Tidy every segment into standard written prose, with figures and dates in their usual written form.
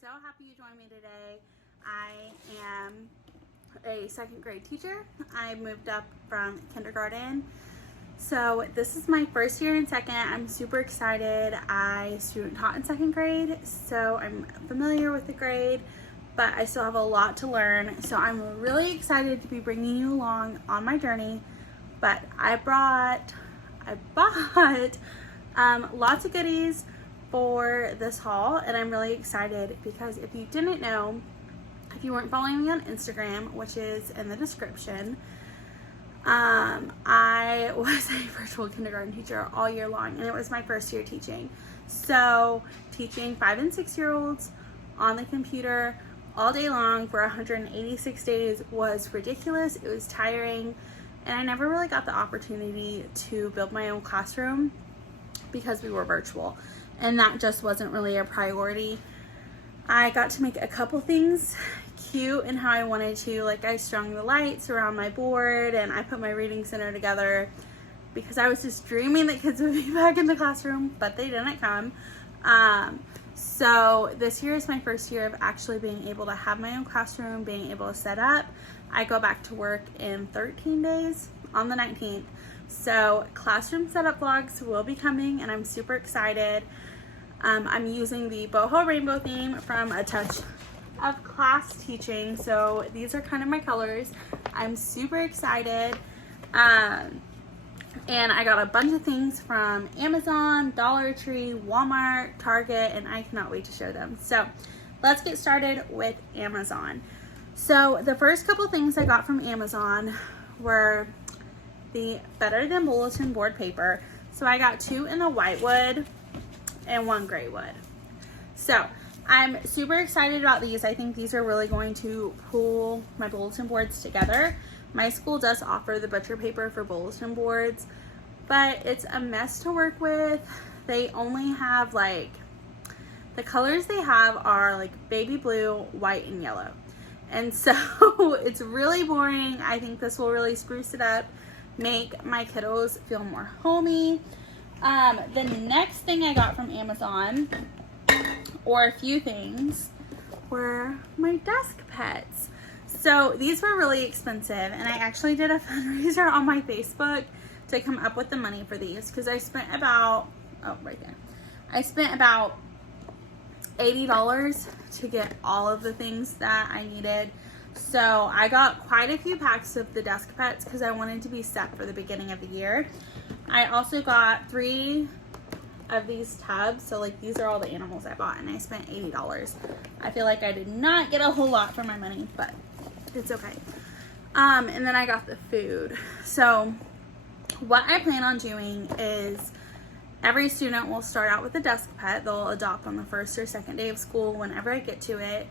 so happy you joined me today. I am a second grade teacher. I moved up from kindergarten. So this is my first year in second. I'm super excited. I student taught in second grade, so I'm familiar with the grade, but I still have a lot to learn. So I'm really excited to be bringing you along on my journey. But I bought lots of goodies for this haul, and I'm really excited because if you didn't know, if you weren't following me on Instagram, which is in the description, I was a virtual kindergarten teacher all year long, and it was my first year teaching. So teaching 5 and 6 year olds on the computer all day long for 186 days was ridiculous. It was tiring, and I never really got the opportunity to build my own classroom because we were virtual, and that just wasn't really a priority. I got to make a couple things cute in how I wanted to, like I strung the lights around my board and I put my reading center together because I was just dreaming that kids would be back in the classroom, but they didn't come. So this year is my first year of actually being able to have my own classroom, being able to set up. I go back to work in 13 days on the 19th. So classroom setup vlogs will be coming, and I'm super excited. I'm using the boho rainbow theme from A Touch of Class Teaching. So these are kind of my colors. I'm super excited. And I got a bunch of things from Amazon, Dollar Tree, Walmart, Target, and I cannot wait to show them. So let's get started with Amazon. So the first couple things I got from Amazon were the Better Than Bulletin board paper. So I got 2 in the white wood and 1 gray wood. So I'm super excited about these. I think these are really going to pull my bulletin boards together. My school does offer the butcher paper for bulletin boards, but it's a mess to work with. They only have the colors they have are like baby blue, white, and yellow. And so it's really boring. I think this will really spruce it up, make my kiddos feel more homey. The next thing I got from Amazon, or a few things, were my desk pets. So these were really expensive, and I actually did a fundraiser on my Facebook to come up with the money for these because I spent about, I spent about $80 to get all of the things that I needed. So I got quite a few packs of the desk pets because I wanted to be set for the beginning of the year. I also got 3 of these tubs. So like these are all the animals I bought, and I spent $80. I feel like I did not get a whole lot for my money, but it's okay. And then I got the food. So what I plan on doing is every student will start out with a desk pet. They'll adopt on the first or second day of school whenever I get to it.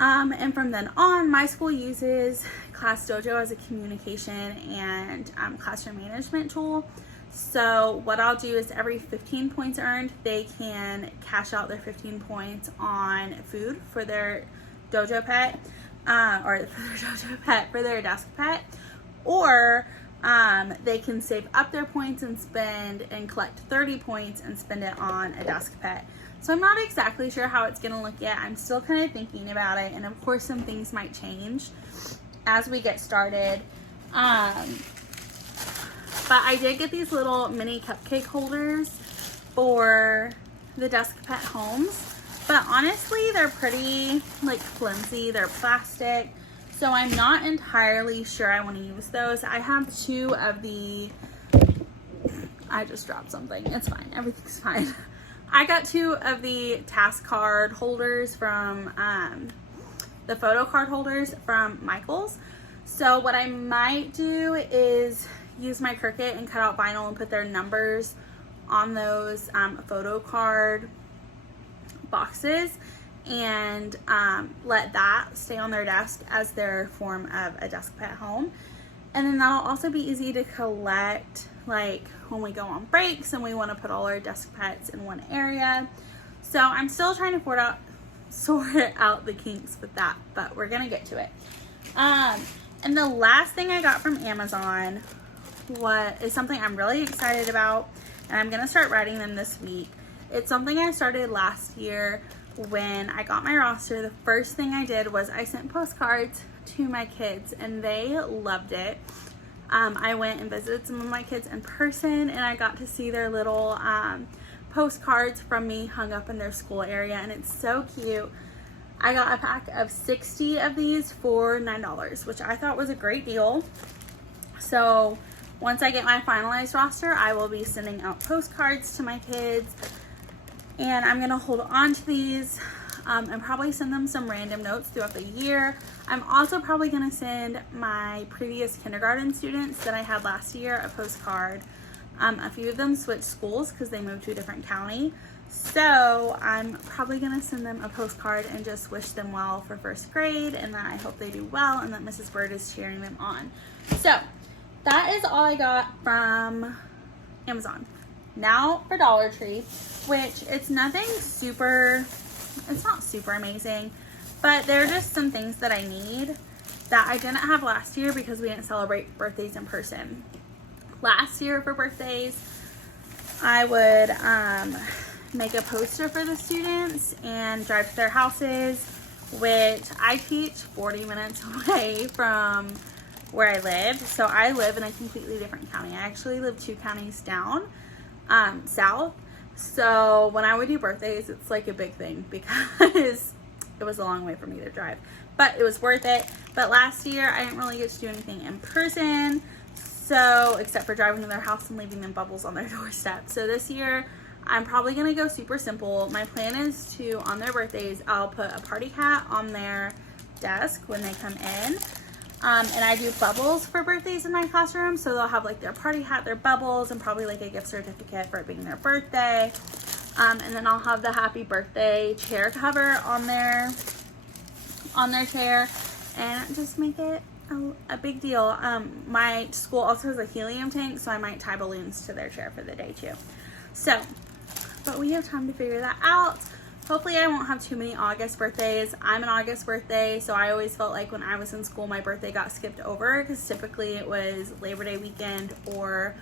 And from then on, my school uses Class Dojo as a communication and classroom management tool. So what I'll do is every 15 points earned, they can cash out their 15 points on food for their dojo pet, for their desk pet, or they can save up their points and spend and collect 30 points and spend it on a desk pet. So I'm not exactly sure how it's going to look yet. I'm still kind of thinking about it, and of course some things might change as we get started. But I did get these little mini cupcake holders for the desk pet homes. But honestly, they're pretty flimsy. They're plastic. So I'm not entirely sure I want to use those. I have 2 of the, I just dropped something. It's fine. Everything's fine. I got 2 of the task card holders from, the photo card holders from Michaels. So what I might do is use my Cricut and cut out vinyl and put their numbers on those photo card boxes and let that stay on their desk as their form of a desk pet home. And then that'll also be easy to collect when we go on breaks and we want to put all our desk pets in one area. So I'm still trying to sort out the kinks with that, but we're gonna get to it. And the last thing I got from Amazon is something I'm really excited about, and I'm gonna start writing them this week. It's something I started last year when I got my roster, the first thing I did was I sent postcards to my kids, and they loved it. I went and visited some of my kids in person, and I got to see their little postcards from me hung up in their school area, and it's so cute. I got a pack of 60 of these for $9, which I thought was a great deal. So once I get my finalized roster, I will be sending out postcards to my kids, and I'm gonna hold on to these and probably send them some random notes throughout the year. I'm also probably gonna send my previous kindergarten students that I had last year a postcard. A few of them switched schools because they moved to a different county. So I'm probably gonna send them a postcard and just wish them well for first grade, and that I hope they do well and that Mrs. Bird is cheering them on. So that is all I got from Amazon. Now for Dollar Tree, which it's nothing super, it's not super amazing, but there are just some things that I need that I didn't have last year because we didn't celebrate birthdays in person. Last year for birthdays, I would make a poster for the students and drive to their houses, which I teach 40 minutes away from where I live. So I live in a completely different county. I actually live 2 counties down, south. So when I would do birthdays, it's like a big thing because it was a long way for me to drive, but it was worth it. But last year I didn't really get to do anything in person, so except for driving to their house and leaving them bubbles on their doorstep. So this year I'm probably gonna go super simple. My plan is to, on their birthdays, I'll put a party hat on their desk when they come in. And I do bubbles for birthdays in my classroom, so they'll have like their party hat, their bubbles, and probably like a gift certificate for it being their birthday. And then I'll have the happy birthday chair cover on their chair, and just make it a big deal. My school also has a helium tank, so I might tie balloons to their chair for the day too. So, but we have time to figure that out. Hopefully I won't have too many August birthdays. I'm an August birthday, so I always felt like when I was in school, my birthday got skipped over because typically it was Labor Day weekend, or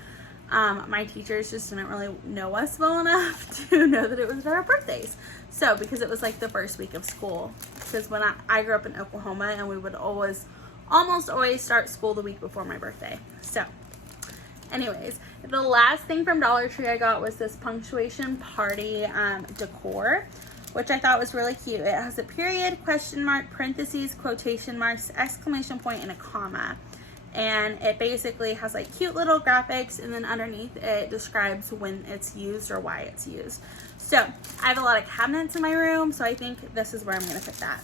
my teachers just didn't really know us well enough to know that it was our birthdays. So, because it was like the first week of school, because when I grew up in Oklahoma, and we would almost always start school the week before my birthday. So anyways, the last thing from Dollar Tree I got was this punctuation party decor, which I thought was really cute. It has a period, question mark, parentheses, quotation marks, exclamation point, and a comma. And it basically has like cute little graphics, and then underneath it describes when it's used or why it's used. So I have a lot of cabinets in my room, so I think this is where I'm gonna put that.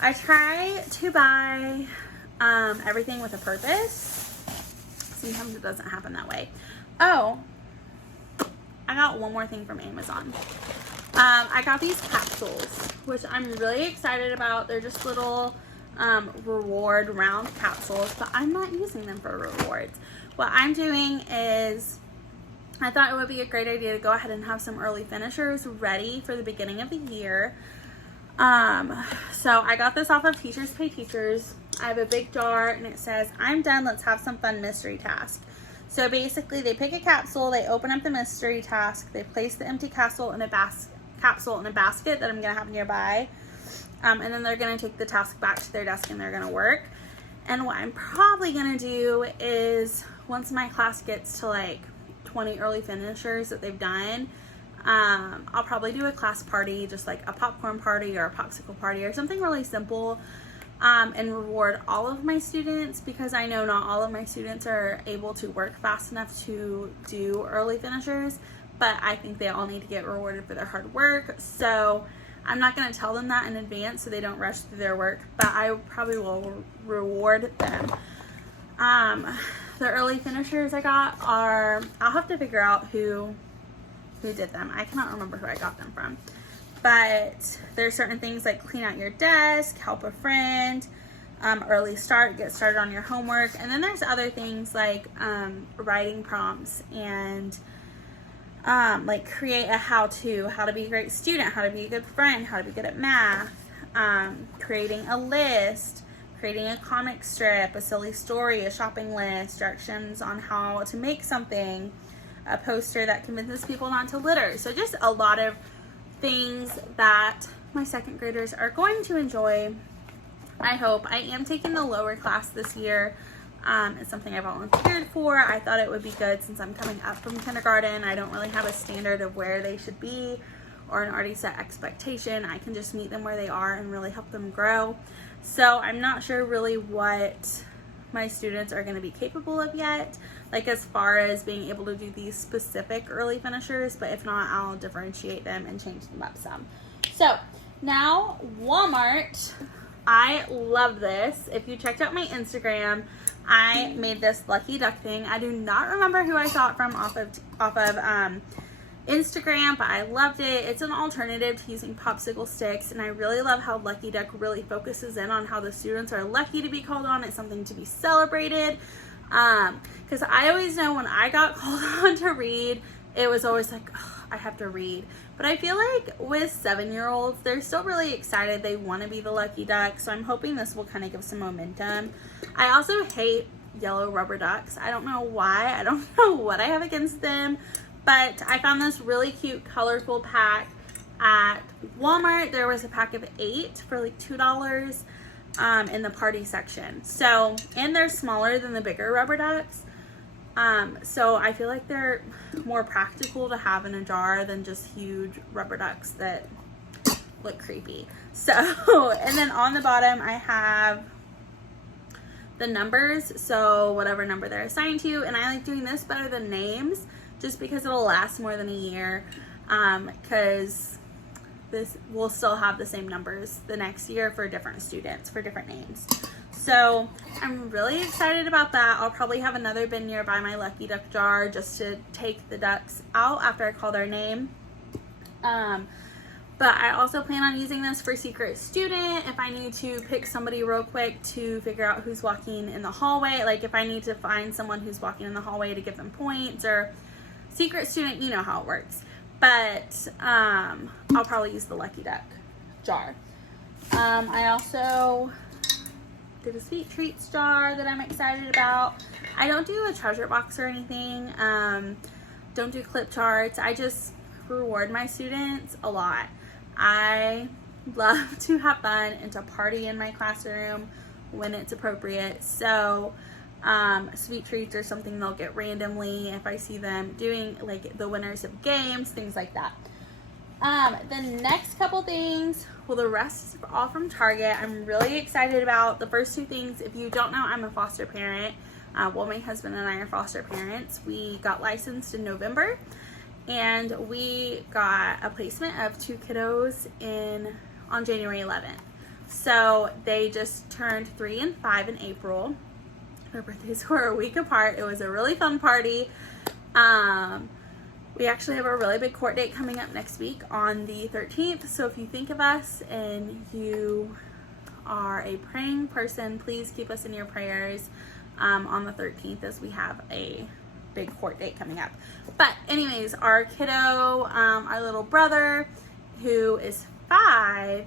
I try to buy everything with a purpose. Sometimes it doesn't happen that way. Oh, I got one more thing from Amazon. I got these capsules, which I'm really excited about. They're just little reward round capsules, but I'm not using them for rewards. What I'm doing is, I thought it would be a great idea to go ahead and have some early finishers ready for the beginning of the year. So I got this off of Teachers Pay Teachers. I have a big jar, and it says, "I'm done, let's have some fun mystery task." So basically they pick a capsule, they open up the mystery task, they place the empty capsule in a basket that I'm gonna have nearby, and then they're gonna take the task back to their desk and they're gonna work. And what I'm probably gonna do is, once my class gets to like 20 early finishers that they've done, I'll probably do a class party, just like a popcorn party or a popsicle party or something really simple, and reward all of my students, because I know not all of my students are able to work fast enough to do early finishers, but I think they all need to get rewarded for their hard work. So I'm not going to tell them that in advance so they don't rush through their work, but I probably will reward them. The early finishers I got are, I'll have to figure out who did them. I cannot remember who I got them from. But there's certain things like clean out your desk, help a friend, early start, get started on your homework. And then there's other things like writing prompts and like create a how to be a great student, how to be a good friend, how to be good at math, creating a list, creating a comic strip, a silly story, a shopping list, directions on how to make something, a poster that convinces people not to litter. So just a lot of things that my second graders are going to enjoy. I hope. I am taking the lower class this year. It's something I volunteered for. I thought it would be good since I'm coming up from kindergarten. I don't really have a standard of where they should be or an already set expectation. I can just meet them where they are and really help them grow. So I'm not sure really what my students are going to be capable of yet, like as far as being able to do these specific early finishers, but if not, I'll differentiate them and change them up some. So now Walmart, I love this. If you checked out my Instagram, I made this Lucky Duck thing. I do not remember who I saw it from off of Instagram, but I loved it. It's an alternative to using popsicle sticks, and I really love how Lucky Duck really focuses in on how the students are lucky to be called on. It's something to be celebrated, because I always know when I got called on to read, it was always like, oh, I have to read. But I feel like with 7-year-olds, they're still really excited. They want to be the Lucky Duck, so I'm hoping this will kind of give some momentum. I also hate yellow rubber ducks. I don't know why. I don't know what I have against them. But I found this really cute, colorful pack at Walmart. There was a pack of 8 for like $2 in the party section. So, and they're smaller than the bigger rubber ducks. So I feel like they're more practical to have in a jar than just huge rubber ducks that look creepy. So, and then on the bottom I have the numbers. So whatever number they're assigned to. And I like doing this better than names, just because it'll last more than a year, because this will still have the same numbers the next year for different students, for different names. So I'm really excited about that. I'll probably have another bin nearby my Lucky Duck jar just to take the ducks out after I call their name. But I also plan on using this for secret student if I need to pick somebody real quick to figure out who's walking in the hallway. Like if I need to find someone who's walking in the hallway to give them points, or secret student, you know how it works. But I'll probably use the Lucky Duck jar. I also did a sweet treats jar that I'm excited about. I don't do a treasure box or anything. Don't do clip charts. I just reward my students a lot. I love to have fun and to party in my classroom when it's appropriate. So sweet treats are something they'll get randomly if I see them doing, like the winners of games, things like that. The next couple things, well, the rest is all from Target. I'm really excited about the first 2 things. If you don't know, I'm a foster parent. Well, my husband and I are foster parents. We got licensed in November, and we got a placement of 2 kiddos on January 11th. So they just turned 3 and 5 in April. Their birthdays were a week apart. It was a really fun party. We actually have a really big court date coming up next week on the 13th. So if you think of us and you are a praying person, please keep us in your prayers on the 13th, as we have a big court date coming up. But anyways, our kiddo, our little brother, who is 5,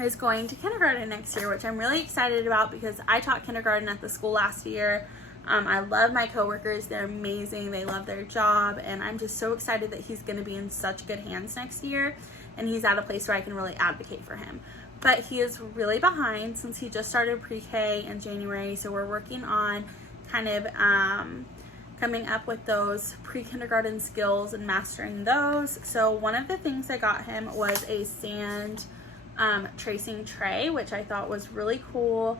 is going to kindergarten next year, which I'm really excited about because I taught kindergarten at the school last year. I love my coworkers. They're amazing. They love their job, and I'm just so excited that he's going to be in such good hands next year, and he's at a place where I can really advocate for him. But he is really behind since he just started pre-K in January, so we're working on kind of coming up with those pre-kindergarten skills and mastering those. So one of the things I got him was a sand tracing tray, which I thought was really cool.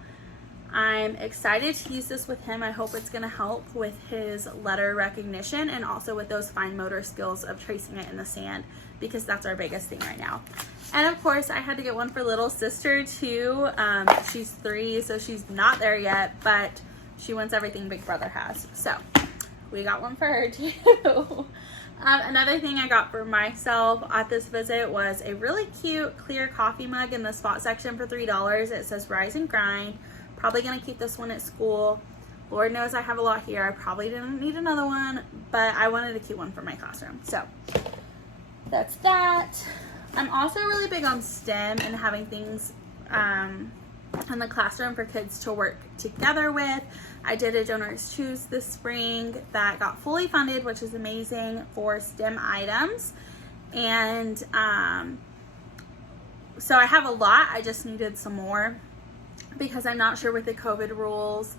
I'm excited to use this with him. I hope it's going to help with his letter recognition and also with those fine motor skills of tracing it in the sand, because that's our biggest thing right now. And of course, I had to get one for little sister too. She's 3, so she's not there yet, but she wants everything Big Brother has. So we got one for her too. Another thing I got for myself at this visit was a really cute clear coffee mug in the spot section for $3. It says Rise and Grind. Probably going to keep this one at school. Lord knows I have a lot here. I probably didn't need another one, but I wanted a cute one for my classroom. So that's that. I'm also really big on STEM and having things in the classroom for kids to work together with. I did a Donors Choose this spring that got fully funded, which is amazing, for STEM items. And so I have a lot. I just needed some more because I'm not sure with the COVID rules,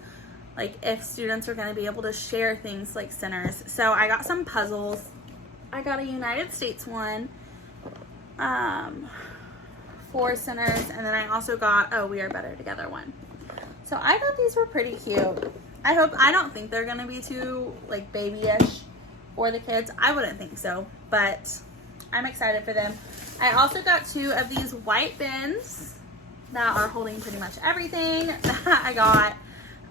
like if students are going to be able to share things like centers. So I got some puzzles. I got a United States one for centers, and then I also got a We Are Better Together one. So I thought these were pretty cute. I don't think they're going to be too like babyish for the kids. I wouldn't think so, but I'm excited for them. I also got 2 of these white bins that are holding pretty much everything that I got.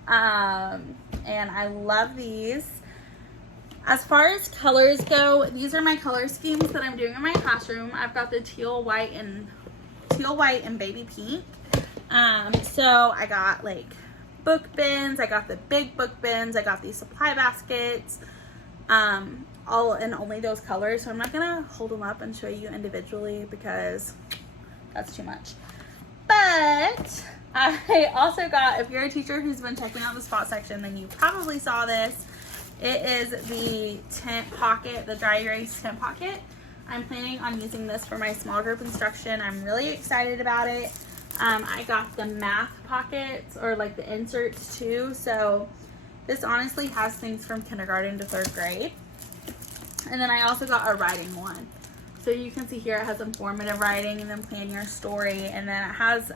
And I love these. As far as colors go, these are my color schemes that I'm doing in my classroom. I've got the teal, white, and baby pink. So I got like book bins. I got the big book bins. I got these supply baskets. All in only those colors. So I'm not gonna hold them up and show you individually because that's too much. But I also got, if you're a teacher who's been checking out the spot section, then you probably saw this. It is the tent pocket, the dry erase tent pocket. I'm planning on using this for my small group instruction. I'm really excited about it. I got the math pockets, or like the inserts too. So this honestly has things from kindergarten to 3rd grade. And then I also got a writing one. So you can see here it has informative writing and then plan your story. And then it has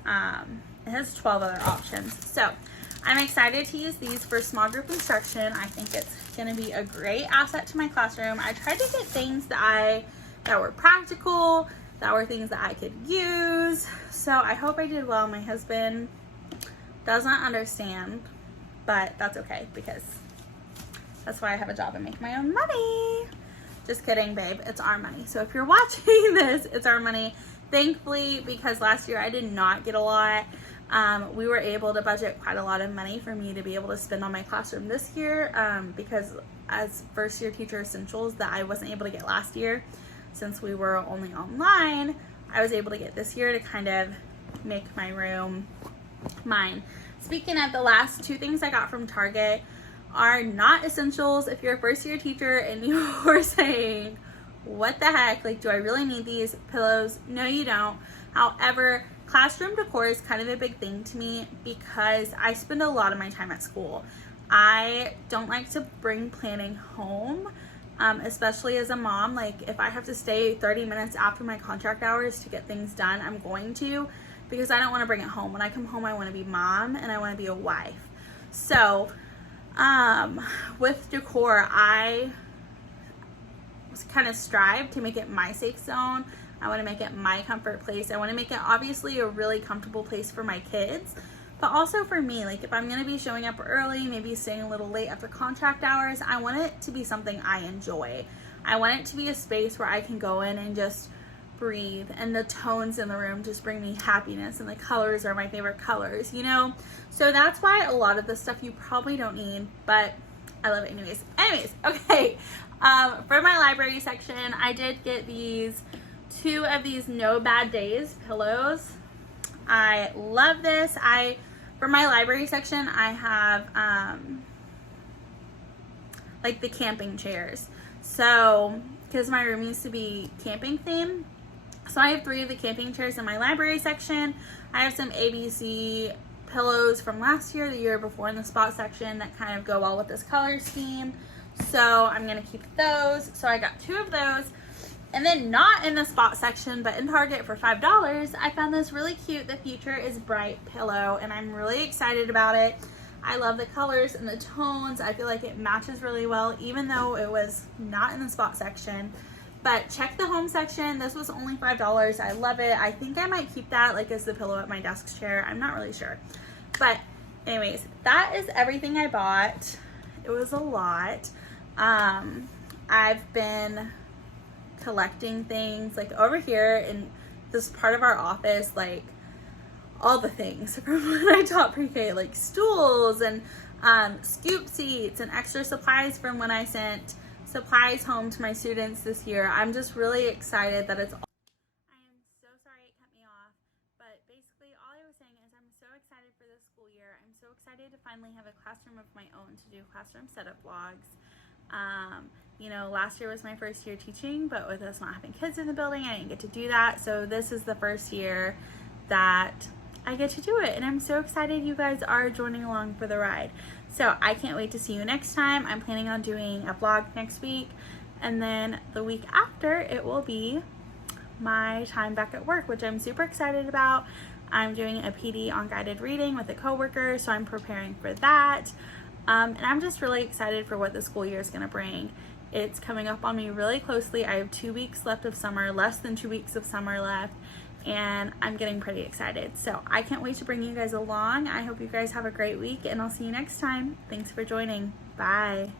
12 other options. So I'm excited to use these for small group instruction. I think it's going to be a great asset to my classroom. I tried to get things that were practical, that were things that I could use. So I hope I did well. My husband doesn't understand, but that's okay because that's why I have a job and make my own money. Just kidding, babe. It's our money. So if you're watching this, it's our money. Thankfully, because last year I did not get a lot, we were able to budget quite a lot of money for me to be able to spend on my classroom this year, because as first year teacher essentials that I wasn't able to get last year since we were only online, I was able to get this year to kind of make my room mine. Speaking of, the last 2 things I got from Target are not essentials. If you're a first year teacher and you're saying, what the heck, like, do I really need these pillows? No, you don't. However, classroom decor is kind of a big thing to me because I spend a lot of my time at school. I don't like to bring planning home, especially as a mom. Like, if I have to stay 30 minutes after my contract hours to get things done, I'm going to, because I don't want to bring it home. When I come home, I want to be mom and I want to be a wife. So with decor, I kind of strive to make it my safe zone. I want to make it my comfort place. I want to make it obviously a really comfortable place for my kids, but also for me. Like, if I'm going to be showing up early, maybe staying a little late after contract hours, I want it to be something I enjoy. I want it to be a space where I can go in and just breathe, and the tones in the room just bring me happiness, and the colors are my favorite colors, you know? So that's why a lot of the stuff you probably don't need, but I love it anyways. Okay. For my library section, I did get these 2 of these No Bad Days pillows. I love this. For my library section, I have like the camping chairs. So, because my room used to be camping theme, so I have 3 of the camping chairs in my library section. I have some ABC pillows from last year, the year before, in the spot section that kind of go well with this color scheme. So I'm going to keep those. So I got 2 of those. And then, not in the spot section, but in Target for $5, I found this really cute The Future is Bright pillow, and I'm really excited about it. I love the colors and the tones. I feel like it matches really well, even though it was not in the spot section. But check the home section. This was only $5. I love it. I think I might keep that like as the pillow at my desk chair. I'm not really sure. But anyways, that is everything I bought. It was a lot. I've been collecting things like over here in this part of our office, like all the things from when I taught pre-K, like stools and scoop seats and extra supplies from when I sent supplies home to my students this year. I'm just really excited that it's all. I am so sorry it cut me off, but basically all I was saying is I'm so excited school year. I'm so excited to finally have a classroom of my own to do classroom setup vlogs. You know, last year was my first year teaching, but with us not having kids in the building, I didn't get to do that. So this is the first year that I get to do it, and I'm so excited you guys are joining along for the ride. So I can't wait to see you next time. I'm planning on doing a vlog next week, and then the week after it will be my time back at work, which I'm super excited about. I'm doing a PD on guided reading with a coworker, so I'm preparing for that. And I'm just really excited for what the school year is going to bring. It's coming up on me really closely. I have 2 weeks left of summer, less than 2 weeks of summer left, and I'm getting pretty excited. So I can't wait to bring you guys along. I hope you guys have a great week, and I'll see you next time. Thanks for joining. Bye.